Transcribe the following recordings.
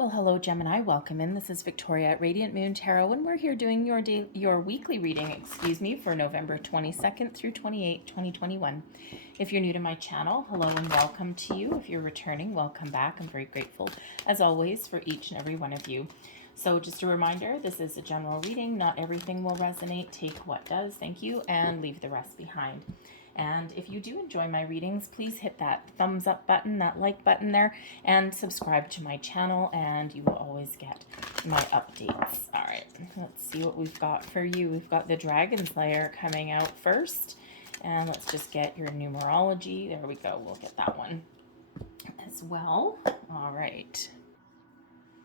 Well, hello, Gemini. Welcome in. This is Victoria at Radiant Moon Tarot, and we're here doing your weekly reading, for November 22nd through 28th, 2021. If you're new to my channel, hello and welcome to you. If you're returning, welcome back. I'm very grateful, as always, for each and every one of you. So just a reminder, this is a general reading. Not everything will resonate. Take what does, thank you, and leave the rest behind. And if you do enjoy my readings, please hit that thumbs up button, that like button there, and subscribe to my channel, and you will always get my updates. All right, let's see what we've got for you. We've got the Dragon Slayer coming out first, and let's just get your numerology. There we go. We'll get that one as well. All right.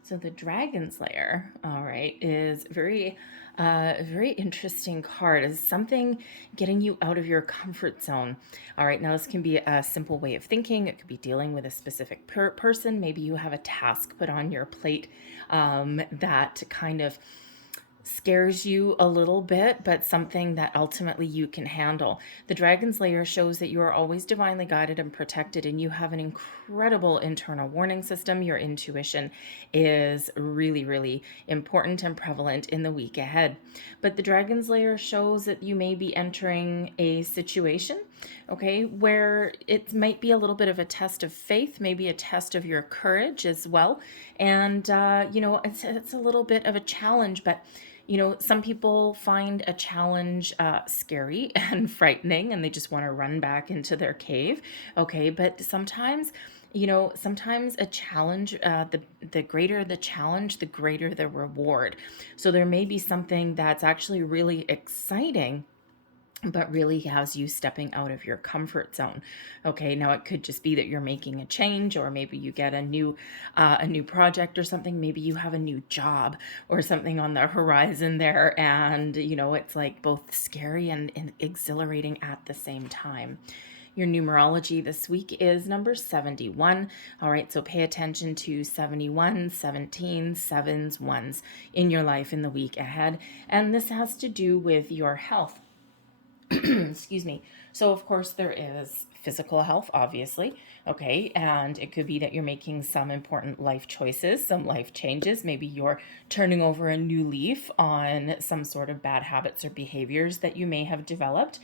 So the Dragon Slayer, all right, is very interesting card. Is something getting you out of your comfort zone. All right, now this can be a simple way of thinking. It could be dealing with a specific person. Maybe you have a task put on your plate that kind of scares you a little bit, but something that ultimately you can handle. The Dragon's Lair shows that you are always divinely guided and protected, and you have an incredible internal warning system. Your intuition is really, really important and prevalent in the week ahead. But the Dragon's Lair shows that you may be entering a situation, okay, where it might be a little bit of a test of faith, maybe a test of your courage as well. And, it's a little bit of a challenge, but some people find a challenge scary and frightening, and they just want to run back into their cave. Okay, but sometimes, sometimes a challenge, the greater the challenge, the greater the reward. So there may be something that's actually really exciting, but really has you stepping out of your comfort zone. Okay, now it could just be that you're making a change, or maybe you get a new project or something. Maybe you have a new job or something on the horizon there, and it's like both scary and exhilarating at the same time. Your numerology this week is number 71. All right, so pay attention to 71, 17, 7s, 1s in your life in the week ahead. And this has to do with your health. Excuse me. So, of course, there is physical health, obviously. Okay. And it could be that you're making some important life choices, some life changes. Maybe you're turning over a new leaf on some sort of bad habits or behaviors that you may have developed.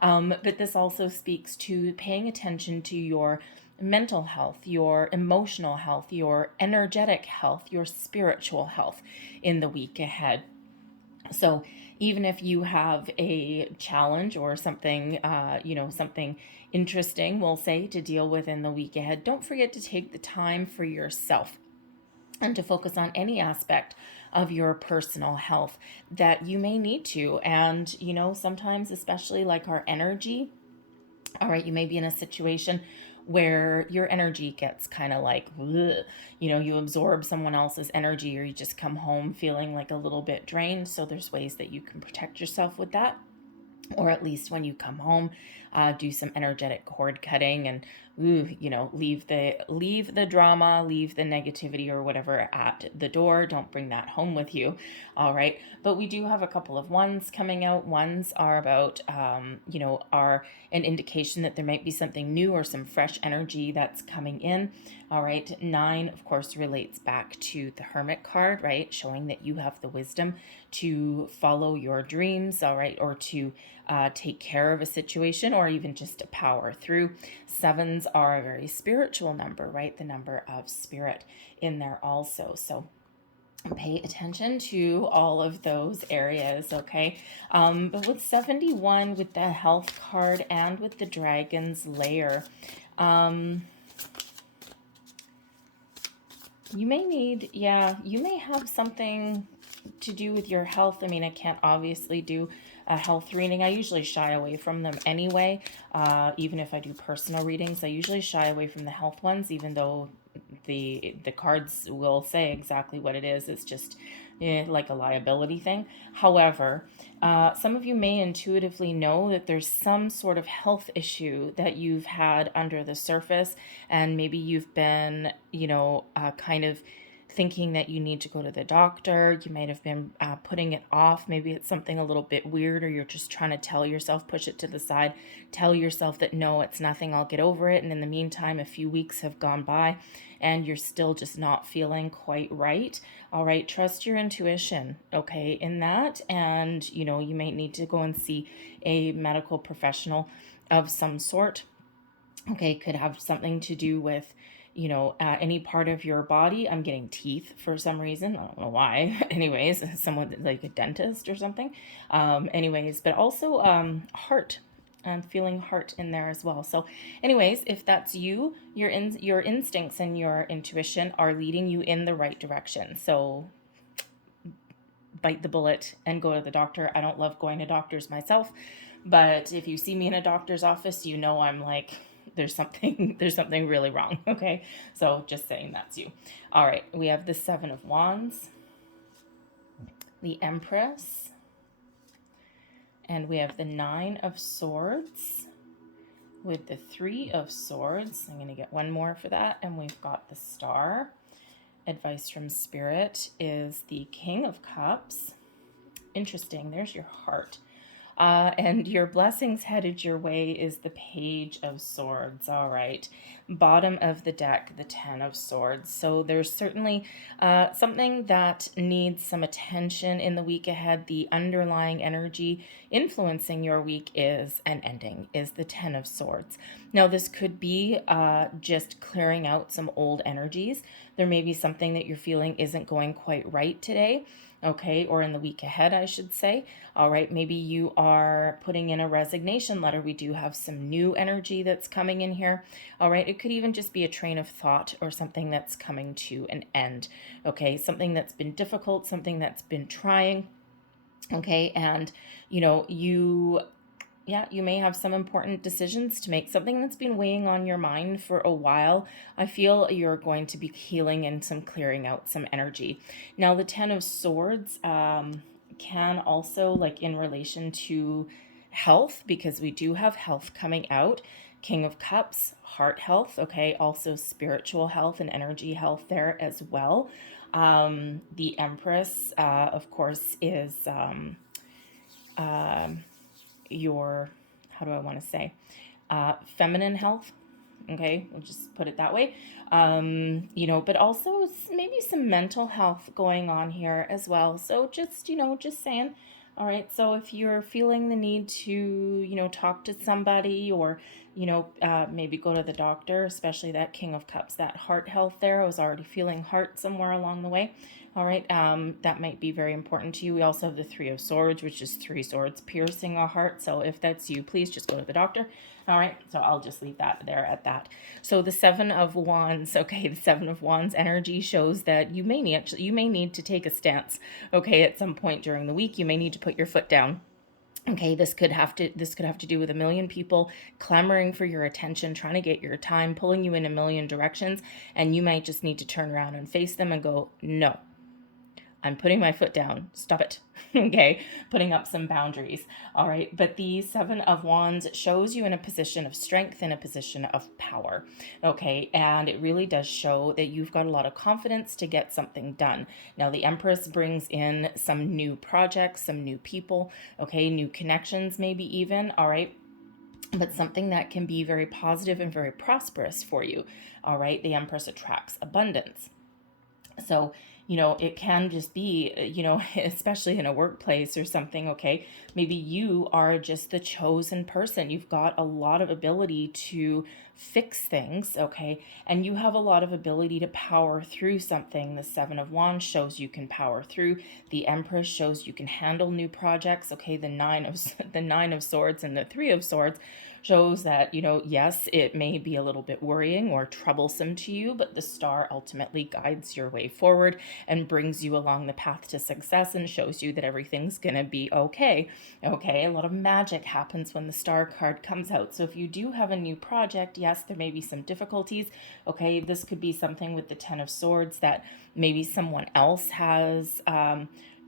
But this also speaks to paying attention to your mental health, your emotional health, your energetic health, your spiritual health in the week ahead. So even if you have a challenge or something, something interesting, we'll say, to deal with in the week ahead, don't forget to take the time for yourself and to focus on any aspect of your personal health that you may need to. And, sometimes, especially like our energy, all right, you may be in a situation where your energy gets kind of like, you absorb someone else's energy, or you just come home feeling like a little bit drained. So there's ways that you can protect yourself with that. Or at least when you come home, do some energetic cord cutting and leave the drama, leave the negativity or whatever at the door. Don't bring that home with you. All right. But we do have a couple of ones coming out. Ones are about, are an indication that there might be something new or some fresh energy that's coming in. All right. 9, of course, relates back to the Hermit card, right? Showing that you have the wisdom to follow your dreams, all right, or to take care of a situation, or even just to power through. 7s are a very spiritual number, right? The number of spirit in there also. So pay attention to all of those areas, okay? But with 71, with the health card and with the Dragon's Lair, you may have something to do with your health. I mean, I can't obviously do a health reading. I usually shy away from them anyway. Even if I do personal readings, I usually shy away from the health ones, even though the cards will say exactly what it is. It's just like a liability thing. However, some of you may intuitively know that there's some sort of health issue that you've had under the surface, and maybe you've been, kind of thinking that you need to go to the doctor. You might have been putting it off. Maybe it's something a little bit weird, or you're just trying to tell yourself, push it to the side, tell yourself that no, it's nothing, I'll get over it. And in the meantime, a few weeks have gone by and you're still just not feeling quite right. All right, trust your intuition, okay, in that. And, you know, you might need to go and see a medical professional of some sort. Okay, could have something to do with, you know, any part of your body. I'm getting teeth for some reason. I don't know why. Anyways, someone like a dentist or something. Anyways, but also heart. I'm feeling heart in there as well. So anyways, if that's you, your instincts and your intuition are leading you in the right direction. So bite the bullet and go to the doctor. I don't love going to doctors myself, but if you see me in a doctor's office, you know I'm like, there's something really wrong. Okay, so just saying that's you. All right, we have the Seven of Wands, the Empress, and we have the Nine of Swords with the Three of Swords. I'm going to get one more for that, and we've got the Star. Advice from Spirit is the King of Cups. Interesting, there's your heart. And your blessings headed your way is the Page of Swords. All right. Bottom of the deck, the Ten of Swords. So there's certainly something that needs some attention in the week ahead. The underlying energy influencing your week is an ending, is the Ten of Swords. Now, this could be just clearing out some old energies. There may be something that you're feeling isn't going quite right today. Okay, or in the week ahead, I should say. All right, maybe you are putting in a resignation letter. We do have some new energy that's coming in here. All right, it could even just be a train of thought or something that's coming to an end. Okay, something that's been difficult, something that's been trying. Okay, and you know, you may have some important decisions to make, something that's been weighing on your mind for a while. I feel you're going to be healing and some clearing out some energy. Now, the Ten of Swords can also, like in relation to health, because we do have health coming out. King of Cups, heart health, okay, also spiritual health and energy health there as well. The Empress, of course, is your, how do I want to say, feminine health. Okay, we'll just put it that way. You know, but also maybe some mental health going on here as well. So just, you know, just saying. All right, so if you're feeling the need to, you know, talk to somebody, or, you know, maybe go to the doctor, especially that King of Cups, that heart health there. I was already feeling heart somewhere along the way. All right, that might be very important to you. We also have the Three of Swords, which is three swords piercing a heart. So if that's you, please just go to the doctor. All right, so I'll just leave that there at that. So the Seven of Wands, okay, the Seven of Wands energy shows that you may need to take a stance, okay, at some point during the week. You may need to put your foot down. Okay, this could have to do with a million people clamoring for your attention, trying to get your time, pulling you in a million directions, and you might just need to turn around and face them and go, no, I'm putting my foot down. Stop it. Okay, putting up some boundaries. All right, but the Seven of Wands shows you in a position of strength, in a position of power. Okay, and it really does show that you've got a lot of confidence to get something done. Now, the Empress brings in some new projects, some new people, okay, new connections maybe even, all right, but something that can be very positive and very prosperous for you. All right, the Empress attracts abundance. So, you know, it can just be, you know, especially in a workplace or something, okay, maybe you are just the chosen person. You've got a lot of ability to fix things, okay, and you have a lot of ability to power through something. The Seven of Wands shows you can power through. The Empress shows you can handle new projects, okay. The Nine of Swords and the Three of Swords shows that, you know, yes, it may be a little bit worrying or troublesome to you, but the Star ultimately guides your way forward and brings you along the path to success and shows you that everything's gonna be okay. Okay, a lot of magic happens when the Star card comes out. So if you do have a new project, yes, there may be some difficulties. Okay, this could be something with the Ten of Swords that maybe someone else has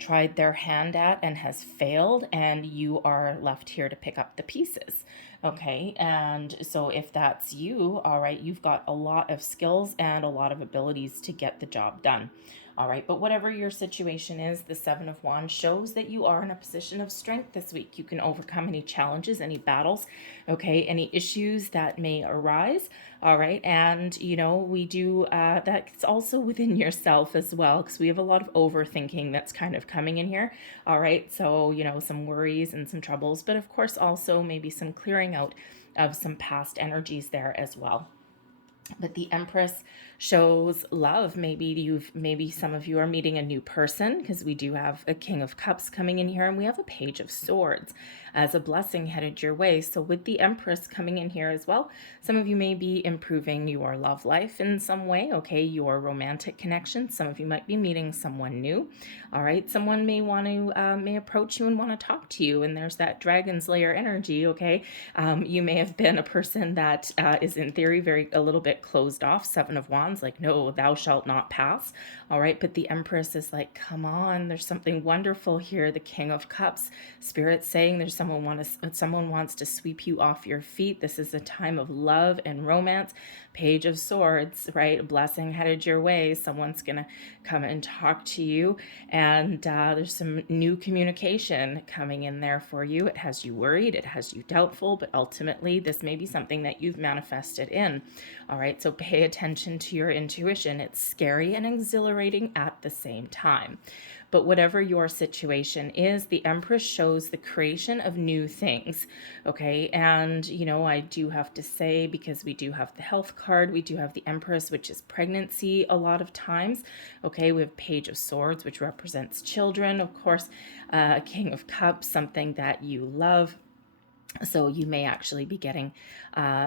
tried their hand at and has failed, and you are left here to pick up the pieces. Okay, and so if that's you, all right, you've got a lot of skills and a lot of abilities to get the job done. All right, but whatever your situation is, the Seven of Wands shows that you are in a position of strength this week. You can overcome any challenges, any battles, okay, any issues that may arise. All right, and we do that's also within yourself as well, because we have a lot of overthinking that's kind of coming in here. All right, so some worries and some troubles, but of course also maybe some clearing out of some past energies there as well. But the Empress shows love. Maybe some of you are meeting a new person, because we do have a King of Cups coming in here, and we have a Page of Swords as a blessing headed your way. So with the Empress coming in here as well, some of you may be improving your love life in some way, okay, your romantic connection. Some of you might be meeting someone new. All right, someone may approach you and want to talk to you, and there's that Dragon's Lair energy, okay. You may have been a person that is in theory a little bit closed off, Seven of Wands, like, no, thou shalt not pass. All right, but the Empress is like, come on, there's something wonderful here. The King of Cups, Spirit saying there's someone wants to sweep you off your feet. This is a time of love and romance. Page of Swords, right? A blessing headed your way. Someone's gonna come and talk to you, and there's some new communication coming in there for you. It has you worried, it has you doubtful, but ultimately this may be something that you've manifested in. All right, so pay attention to your intuition. It's scary and exhilarating at the same time. But whatever your situation is, the Empress shows the creation of new things, okay? And, I do have to say, because we do have the health card, we do have the Empress, which is pregnancy a lot of times, okay? We have Page of Swords, which represents children, of course, King of Cups, something that you love. So you may actually be getting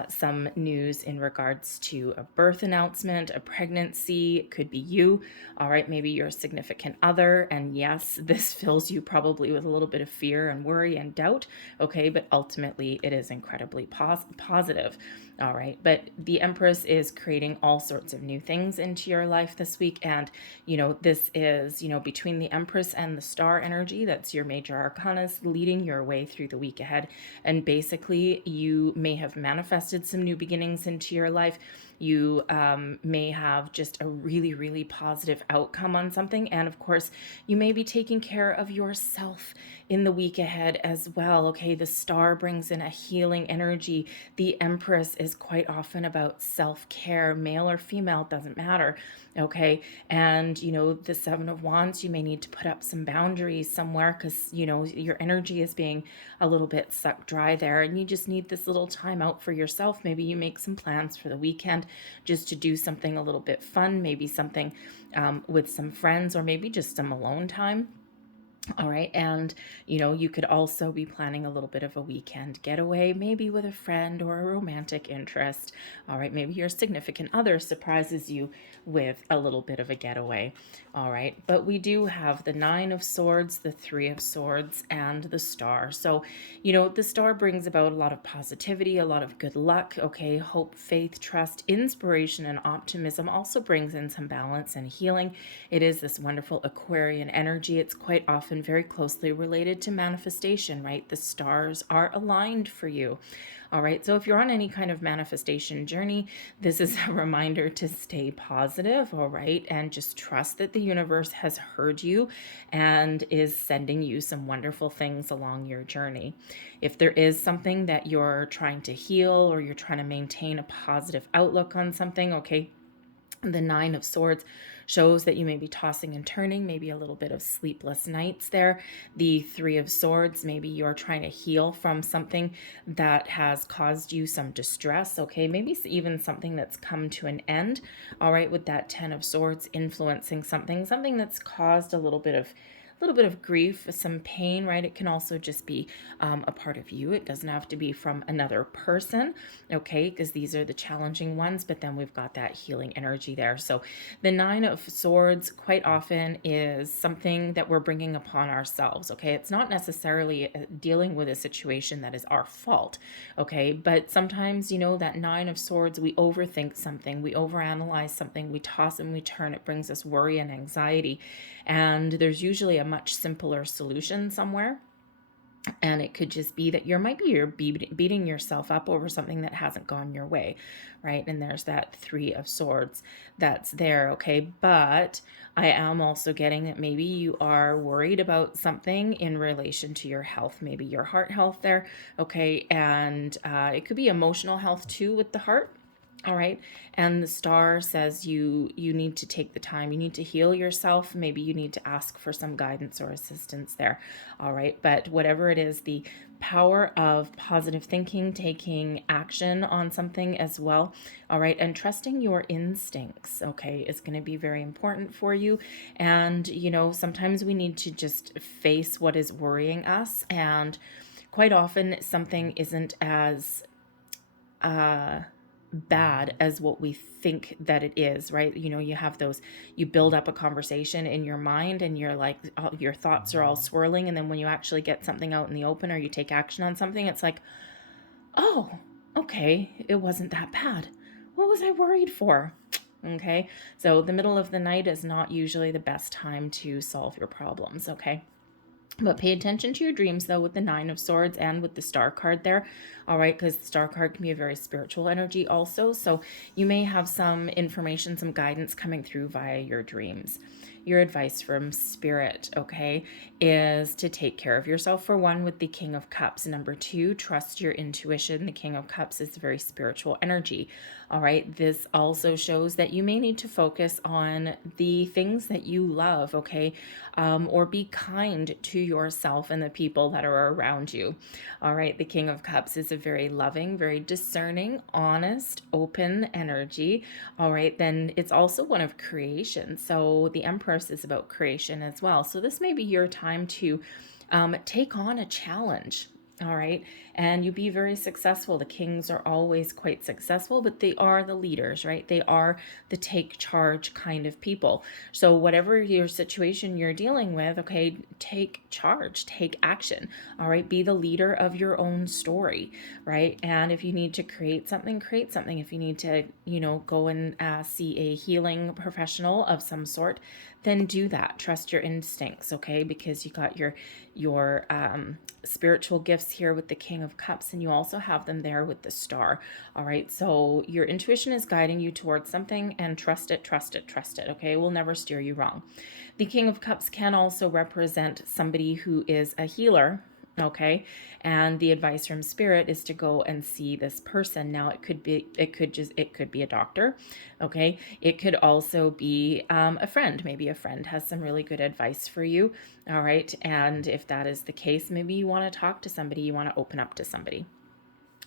some news in regards to a birth announcement, a pregnancy. It could be you. All right, maybe your significant other. And yes, this fills you probably with a little bit of fear and worry and doubt. Okay, but ultimately it is incredibly positive. All right, but the Empress is creating all sorts of new things into your life this week. And, this is, between the Empress and the Star energy, that's your major arcanas, leading your way through the week ahead. And basically, you may have manifested some new beginnings into your life. You may have just a really, really positive outcome on something. And of course, you may be taking care of yourself in the week ahead as well. Okay, the Star brings in a healing energy. The Empress is quite often about self-care, male or female, doesn't matter. Okay, and the Seven of Wands, you may need to put up some boundaries somewhere, because your energy is being a little bit sucked dry there, and you just need this little time out for yourself. Maybe you make some plans for the weekend just to do something a little bit fun, maybe something with some friends, or maybe just some alone time. All right, and you could also be planning a little bit of a weekend getaway, maybe with a friend or a romantic interest. All right, maybe your significant other surprises you with a little bit of a getaway. All right, but we do have the Nine of Swords, the Three of Swords, and the Star. So, the Star brings about a lot of positivity, a lot of good luck, okay, hope, faith, trust, inspiration, and optimism. Also brings in some balance and healing. It is this wonderful Aquarian energy. It's quite often very closely related to manifestation, right? The stars are aligned for you. All right, so if you're on any kind of manifestation journey, this is a reminder to stay positive, all right, and just trust that the universe has heard you and is sending you some wonderful things along your journey. If there is something that you're trying to heal, or you're trying to maintain a positive outlook on something, okay, the Nine of Swords shows that you may be tossing and turning, maybe a little bit of sleepless nights there. The Three of Swords, maybe you're trying to heal from something that has caused you some distress, okay? Maybe even something that's come to an end, all right, with that Ten of Swords influencing something that's caused a little bit of grief, some pain, right? It can also just be a part of you. It doesn't have to be from another person, okay? Because these are the challenging ones, but then we've got that healing energy there. So the Nine of Swords quite often is something that we're bringing upon ourselves, okay? It's not necessarily dealing with a situation that is our fault, okay? But sometimes, that Nine of Swords, we overthink something, we overanalyze something, we toss and we turn. It brings us worry and anxiety. And there's usually a much simpler solution somewhere. And it could just be that you're beating yourself up over something that hasn't gone your way, right? And there's that 3 of Swords that's there, okay? But I am also getting that maybe you are worried about something in relation to your health, maybe your heart health there, okay? And it could be emotional health too with the heart. All right. And the star says you need to take the time. You need to heal yourself. Maybe you need to ask for some guidance or assistance there. All right. But whatever it is, the power of positive thinking, taking action on something as well. All right. And trusting your instincts, okay, is going to be very important for you. And, sometimes we need to just face what is worrying us. And quite often something isn't as bad as what we think that it is, right? You have those, you build up a conversation in your mind and you're like, your thoughts are all swirling. And then when you actually get something out in the open or you take action on something, it's like, oh, okay, it wasn't that bad. What was I worried for? Okay. So the middle of the night is not usually the best time to solve your problems. Okay. But pay attention to your dreams, though, with the 9 of Swords and with the Star card there. All right, because the Star card can be a very spiritual energy also. So you may have some information, some guidance coming through via your dreams. Your advice from Spirit, okay, is to take care of yourself, for one, with the King of Cups. Number 2, trust your intuition. The King of Cups is a very spiritual energy. All right, this also shows that you may need to focus on the things that you love, okay, or be kind to yourself and the people that are around you. All right, the King of Cups is a very loving, very discerning, honest, open energy. All right, then it's also one of creation. So the Empress is about creation as well. So this may be your time to take on a challenge. All right. And you be very successful. The kings are always quite successful, but they are the leaders, right? They are the take charge kind of people. So whatever your situation you're dealing with, okay, take charge, take action. All right. Be the leader of your own story, right? And if you need to create something, create something. If you need to, go and see a healing professional of some sort, then do that. Trust your instincts, okay? Because you got your spiritual gifts here with the King of Cups, and you also have them there with the Star. All right, so your intuition is guiding you towards something, and trust it, trust it, trust it, okay? It will never steer you wrong. The King of Cups can also represent somebody who is a healer, okay, and the advice from Spirit is to go and see this person. Now it could be a doctor, okay, it could also be a friend. Maybe a friend has some really good advice for you. All right, and if that is the case, maybe you want to talk to somebody, you want to open up to somebody.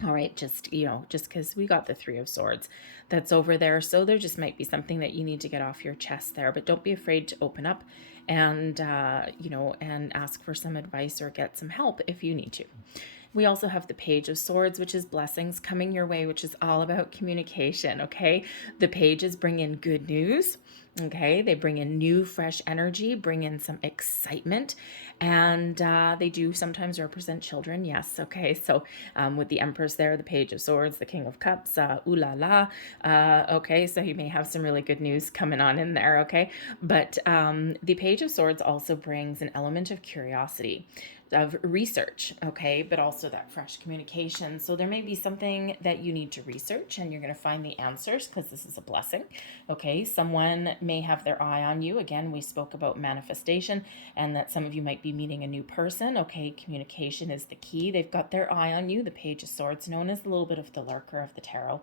All right, just because we got the 3 of Swords that's over there, so there just might be something that you need to get off your chest there, but don't be afraid to open up and and ask for some advice or get some help if you need to. We also have the Page of Swords, which is blessings coming your way, which is all about communication, okay? The pages bring in good news, okay? They bring in new, fresh energy, bring in some excitement, and they do sometimes represent children, yes, okay? So with the Empress there, the Page of Swords, the King of Cups, ooh la la, okay? So you may have some really good news coming on in there, okay? But the Page of Swords also brings an element of curiosity, of research, okay, but also that fresh communication. So there may be something that you need to research and you're going to find the answers because this is a blessing, okay? Someone may have their eye on you. Again, we spoke about manifestation and that some of you might be meeting a new person, okay? Communication is the key. They've got their eye on you. The Page of Swords, known as a little bit of the lurker of the tarot.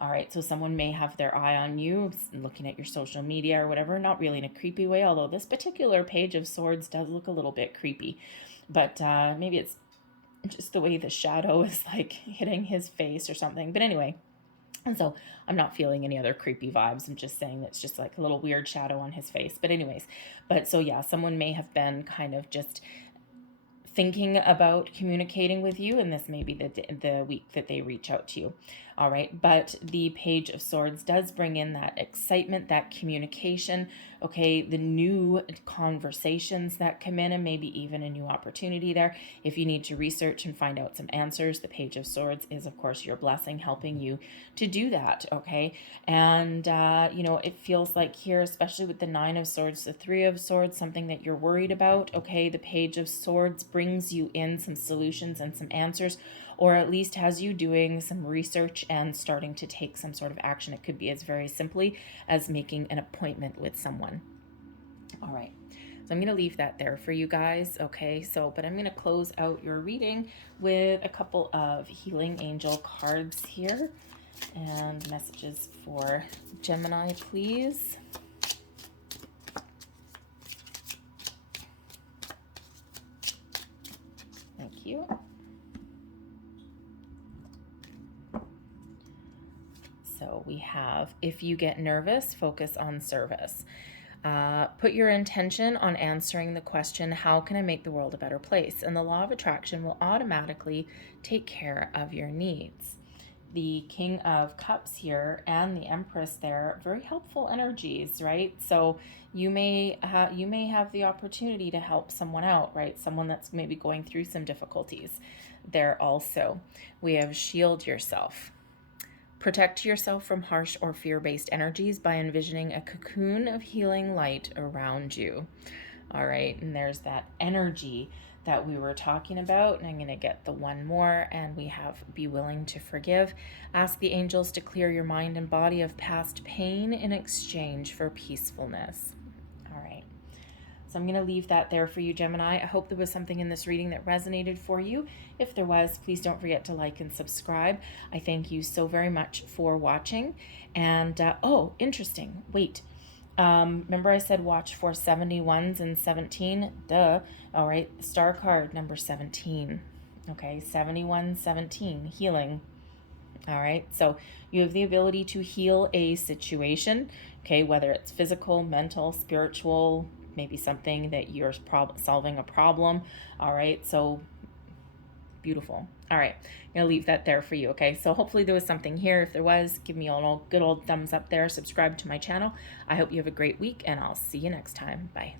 All right, so someone may have their eye on you, looking at your social media or whatever, not really in a creepy way, although this particular Page of Swords does look a little bit creepy. But maybe it's just the way the shadow is like hitting his face or something. But anyway, and so I'm not feeling any other creepy vibes. I'm just saying it's just like a little weird shadow on his face. But anyways, so yeah, someone may have been kind of just thinking about communicating with you, and this may be the week that they reach out to you. All right, but the Page of Swords does bring in that excitement, that communication, okay, the new conversations that come in, and maybe even a new opportunity there. If you need to research and find out some answers, the Page of Swords is, of course, your blessing, helping you to do that, okay? And, you know, it feels like here, especially with the Nine of Swords, the Three of Swords, something that you're worried about, okay? The Page of Swords brings you in some solutions and some answers, or at least has you doing some research and starting to take some sort of action. It could be as very simply as making an appointment with someone. All right, so I'm going to leave that there for you guys, okay? So, but I'm going to close out your reading with a couple of healing angel cards here, and messages for Gemini, please. Thank you. So we have, if you get nervous, focus on service. Put your intention on answering the question, how can I make the world a better place? And the law of attraction will automatically take care of your needs. The King of Cups here and the Empress there, very helpful energies, right? So you may have the opportunity to help someone out, right? Someone that's maybe going through some difficulties there also. We have shield yourself. Protect yourself from harsh or fear-based energies by envisioning a cocoon of healing light around you. All right, and there's that energy that we were talking about, and I'm going to get the one more, and we have be willing to forgive. Ask the angels to clear your mind and body of past pain in exchange for peacefulness. All right. So I'm going to leave that there for you, Gemini. I hope there was something in this reading that resonated for you. If there was, please don't forget to like and subscribe. I thank you so very much for watching. And, oh, interesting. Wait. Remember I said watch for 71s and 17? Duh. All right. Star card number 17. Okay. 71, 17. Healing. All right. So you have the ability to heal a situation. Okay. Whether it's physical, mental, spiritual, maybe something that you're solving a problem. All right, so beautiful. All right, I'm gonna leave that there for you, okay? So hopefully there was something here. If there was, give me a good old thumbs up there. Subscribe to my channel. I hope you have a great week, and I'll see you next time. Bye.